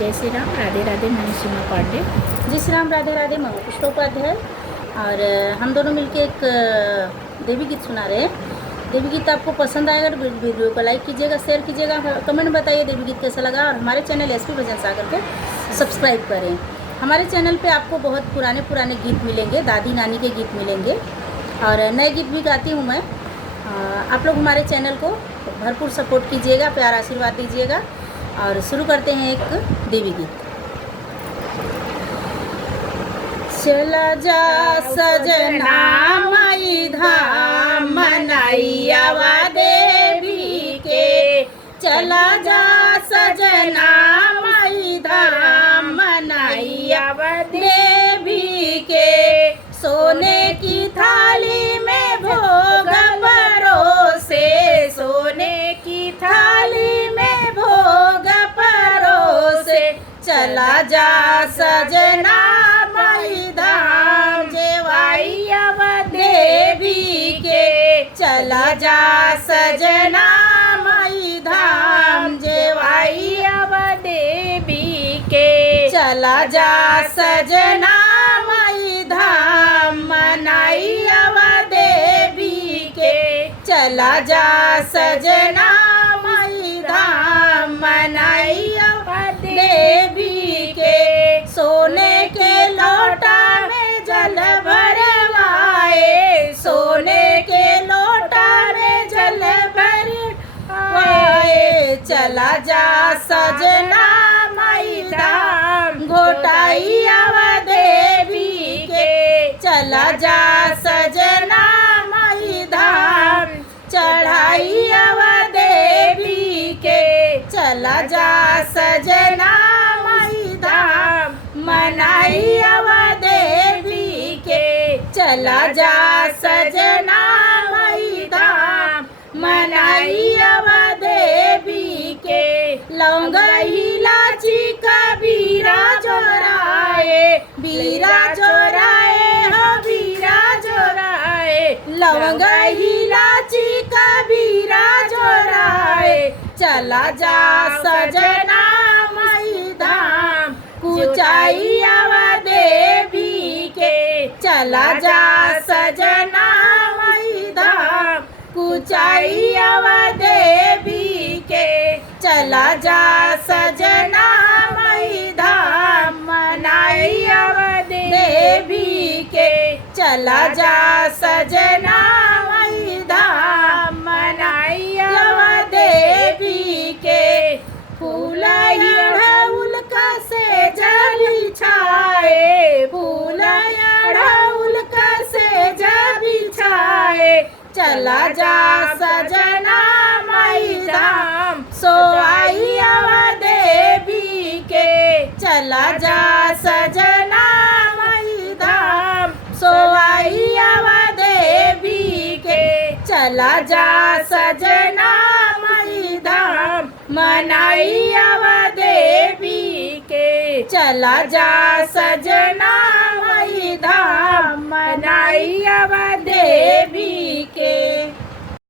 जय श्री राम, राधे राधे। मैं सीमा पांडे। जय श्री राम, राधे राधे। मैं पुष्पोपाध्याय और हम दोनों मिलके एक देवी गीत सुना रहे हैं। देवी गीत आपको पसंद आएगा तो वीडियो को लाइक कीजिएगा, शेयर कीजिएगा, कमेंट बताइए देवी गीत कैसा लगा और हमारे चैनल एसपी भजन सागर को सब्सक्राइब करें। हमारे चैनल पे आपको बहुत पुराने पुराने गीत मिलेंगे, दादी नानी के गीत मिलेंगे और नए गीत भी गाती हूँ मैं। आप लोग हमारे चैनल को भरपूर सपोर्ट कीजिएगा, प्यार आशीर्वाद दीजिएगा। और शुरू करते हैं एक देवी गीत। चला जा सजना माई धाम मनाइयावा देवी के, चला जा सजना माई धाम मनाइयावा देवी के। सोने की थाली में भोग परोसे, सोने की थाली में भोग परोसे। चला जा सजना माई धाम जेवाइयावा देवी के, चला जा सजना माई धाम जेवाइयावा देवी के। चला जा सजना माई धाम मनाइयावा देवी के, चला जा सजना माई धाम मनाइयावा देवी के। सोने के लोटा में जल भरवाए, सोने के लोटा में जल भरवाए। चला जा सजना माई धाम घोटाइयावा देवी के, चला जा सजना माई धाम चढ़ाइयावा देवी के। चला जा सजना माई धाम मनाइयावा देवी के, चला जा सजना माई धाम मनाइयावा देवी के। लौंग इलाची का बीरा जोराए, बीरा जोराए हो बीरा जोराए। लौंग इलाची का बीरा जोराए। चला जा सजना माई धाम कुचाइयावा देवी के, चला जा सजना माई धाम कुचाइयावा देवी के। चला जा सजना माई धाम मनाइयावा देवी के, चला जा सजना माई धाम मनाइयावा देवी के। फूल अड़हुल का सेज बिछाए, फूल अड़हुल का सेज बिछाए। चला जा सजना माई धाम सोआइयावा देवी के, चला जा सजना माई धाम सोआइयावा देवी के। चला जा सजना माई धाम मनाइयावा देवी के, चला जा सजना माई धाम मनाइयावा देवी